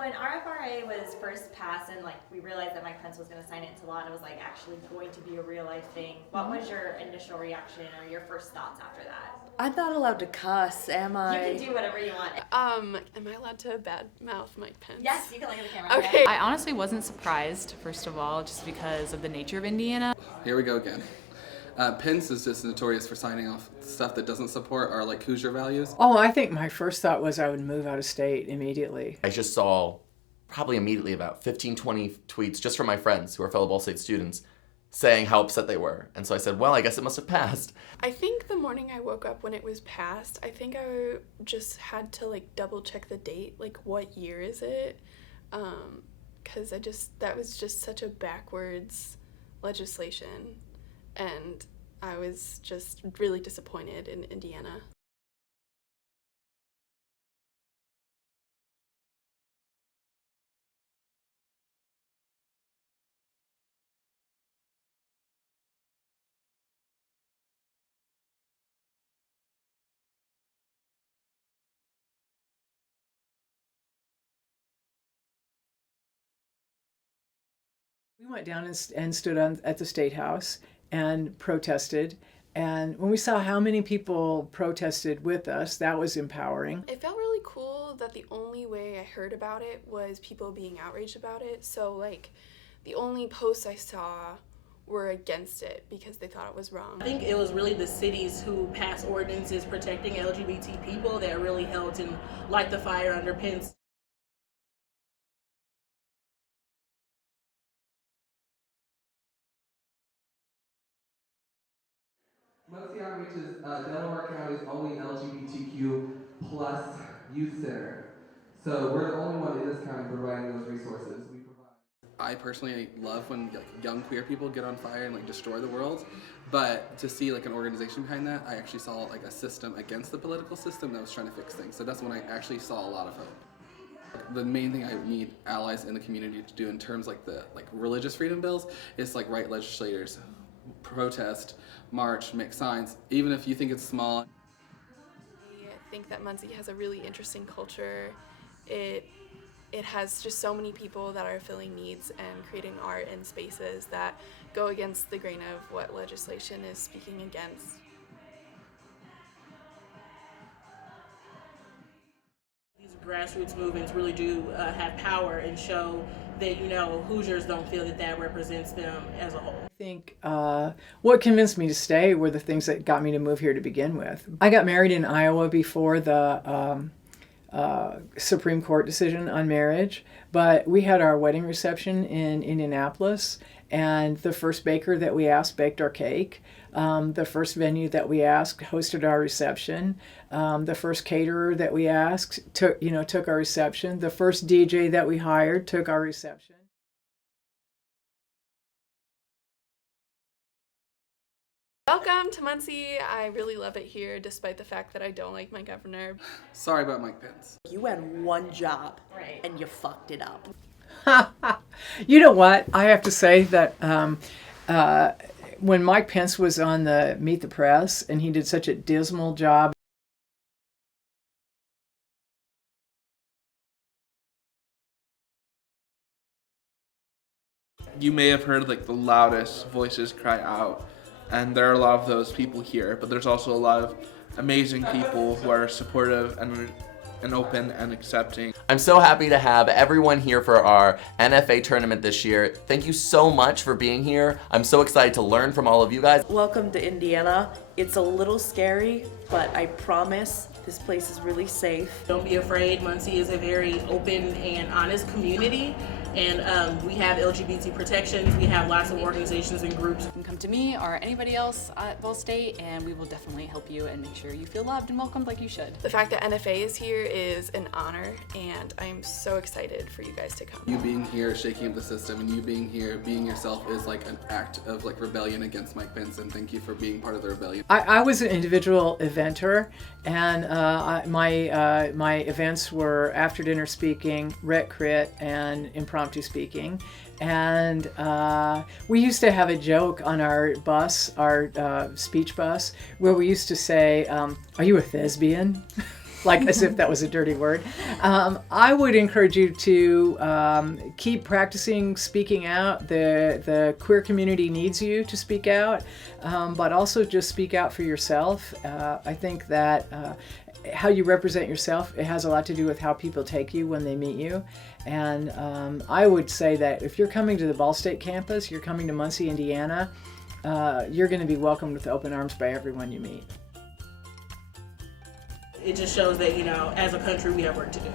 When RFRA was first passed and we realized that Mike Pence was going to sign it into law and it was actually going to be a real life thing, what was your initial reaction or your first thoughts after that? I'm not allowed to cuss, am I? You can do whatever you want. Am I allowed to badmouth Mike Pence? Yes, you can look at the camera. Okay. I honestly wasn't surprised, first of all, just because of the nature of Indiana. Here we go again. Pence is just notorious for signing off stuff that doesn't support our Hoosier values. Oh, I think my first thought was I would move out of state immediately. I just saw probably immediately about 15, 20 tweets just from my friends who are fellow Ball State students saying how upset they were. And so I said, well, I guess it must have passed. I think the morning I woke up when it was passed, I think I just had to double check the date, what year is it? Because that was just such a backwards legislation. And I was just really disappointed in Indiana. We went down and stood at the State House and protested. And when we saw how many people protested with us, that was empowering. It felt really cool that the only way I heard about it was people being outraged about it. So the only posts I saw were against it because they thought it was wrong. I think it was really the cities who passed ordinances protecting LGBT people that really helped and light the fire under Pence. Muncie Outreach is Delaware County's only LGBTQ plus youth center. So we're the only one in this county providing those resources. I personally love when young queer people get on fire and destroy the world, but to see an organization behind that, I actually saw a system against the political system that was trying to fix things. So that's when I actually saw a lot of hope. The main thing I need allies in the community to do in terms the religious freedom bills is write legislators, protest, march, make signs, even if you think it's small. I think that Muncie has a really interesting culture. It has just so many people that are filling needs and creating art in spaces that go against the grain of what legislation is speaking against. These grassroots movements really do have power and show that, Hoosiers don't feel that represents them as a whole. I think what convinced me to stay were the things that got me to move here to begin with. I got married in Iowa before the Supreme Court decision on marriage, but we had our wedding reception in Indianapolis, and the first baker that we asked baked our cake. The first venue that we asked hosted our reception. The first caterer that we asked took our reception. The first DJ that we hired took our reception. Welcome to Muncie. I really love it here, despite the fact that I don't like my governor. Sorry about Mike Pence. You had one job, and you fucked it up. You know what? I have to say that when Mike Pence was on the Meet the Press, and he did such a dismal job. You may have heard the loudest voices cry out, and there are a lot of those people here, but there's also a lot of amazing people who are supportive and open and accepting. I'm so happy to have everyone here for our NFA tournament this year. Thank you so much for being here. I'm so excited to learn from all of you guys. Welcome to Indiana. It's a little scary, but I promise this place is really safe. Don't be afraid. Muncie is a very open and honest community. And we have LGBT protections. We have lots of organizations and groups. You can come to me or anybody else at Ball State, and we will definitely help you and make sure you feel loved and welcomed like you should. The fact that NFA is here is an honor, and I'm so excited for you guys to come. You being here, shaking up the system, and you being here, being yourself is an act of rebellion against Mike Pence, and thank you for being part of the rebellion. I was an individual eventer, and my events were after dinner speaking, rec crit, and impromptu speaking. And we used to have a joke on our bus, our speech bus, where we used to say, "Are you a thespian?" like as if that was a dirty word. I would encourage you to keep practicing speaking out. The queer community needs you to speak out, but also just speak out for yourself. I think that how you represent yourself, it has a lot to do with how people take you when they meet you. And I would say that if you're coming to the Ball State campus, you're coming to Muncie, Indiana, you're going to be welcomed with open arms by everyone you meet. It just shows that, as a country, we have work to do.